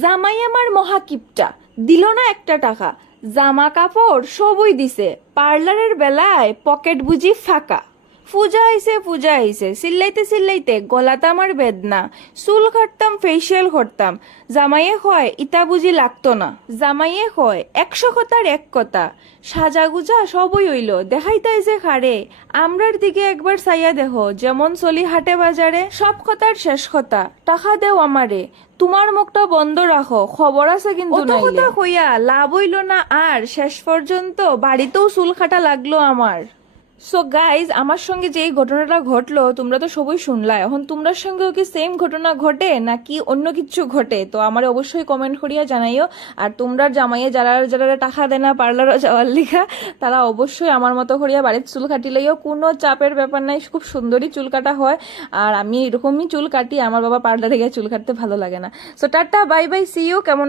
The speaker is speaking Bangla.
জামাই আমার মহাকিপটা, দিল না একটা টাকা। জামা কাপড় সবই দিছে, পার্লারের বেলায় পকেট বুঝি ফাঁকা। পূজা আইছে চিল্লাইতে চিল্লাইতে গলাতে আমার বেদনা। চুল কাটতাম, ফেসিয়াল করতাম, জামাইয়ে কয় ইটা বুঝি লাগতো না। জামাইয়ে কয় 100 কথার এক কথা, সাজাগুজা সবই হইল, দেখাইতাই যে খারে। আমরার দিকে একবার চাইয়া দেখো, যেমন চলি হাটে বাজারে। সব কথার শেষ কথা, টাকা দেও আমারে, তোমার মুখটা বন্ধ রাখো, খবর আছে কিন্তু নাইলে। কথা কইয়া লাভ হইল না, আর শেষ পর্যন্ত বাড়িতেও চুল কাটা লাগলো আমার। সো গাইজ, আমার সঙ্গে যে এই ঘটনাটা ঘটলো তোমরা তো সবই শুনলা। এখন তোমরার সঙ্গেও কি সেম ঘটনা ঘটে নাকি অন্য কিছু ঘটে? তো আমার অবশ্যই কমেন্ট করিয়া জানাইও। আর তোমরা জামাইয়ে যারা যারা টাকা দেনা পার্লারও যাওয়ার লিখা, তারা অবশ্যই আমার মতো করিয়া বাড়ির চুল কাটি লইও, কোনো চাপের ব্যাপার নাই, খুব সুন্দরই চুল কাটা হয়। আর আমি এরকমই চুল কাটি, আমার বাবা পার্লারে গিয়ে চুল কাটতে ভালো লাগে না। So tata, bye bye, see you. কেমন